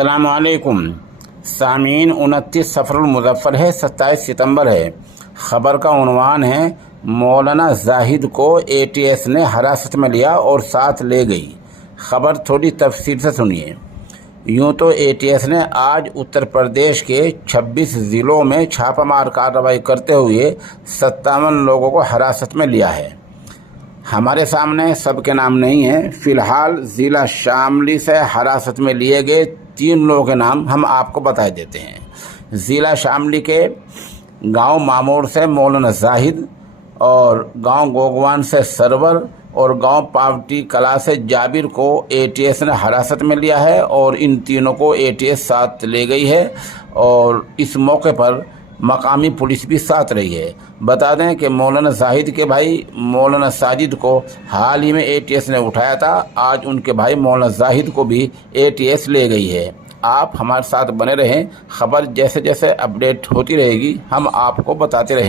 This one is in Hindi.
अस्सलामुअलैकुम सामीन। 29 सफ़रुल मुज़फ़्फ़र है, 27 सितंबर है। ख़बर का उन्वान है मौलाना जाहिद को ATS ने हिरासत में लिया और साथ ले गई। ख़बर थोड़ी तफसील से सुनिए। यूँ तो ATS ने आज उत्तर प्रदेश के 26 ज़िलों में छापामार कार्रवाई करते हुए 57 लोगों को हिरासत में लिया है। हमारे सामने सबके नाम नहीं हैं। फ़िलहाल ज़िला शामली से हिरासत में लिए गए 3 लोगों के नाम हम आपको बता देते हैं। ज़िला शामली के गांव मामोर से मौलाना जाहिद और गांव गोगवान से सरवर और गांव पावटी कला से जाबिर को ATS ने हिरासत में लिया है और इन तीनों को ATS साथ ले गई है और इस मौके पर मकामी पुलिस भी साथ रही है। बता दें कि मौलाना जाहिद के भाई मौलाना साजिद को हाल ही में ATS ने उठाया था। आज उनके भाई मौलाना जाहिद को भी ATS ले गई है। आप हमारे साथ बने रहें। ख़बर जैसे जैसे अपडेट होती रहेगी हम आपको बताते रहेंगे।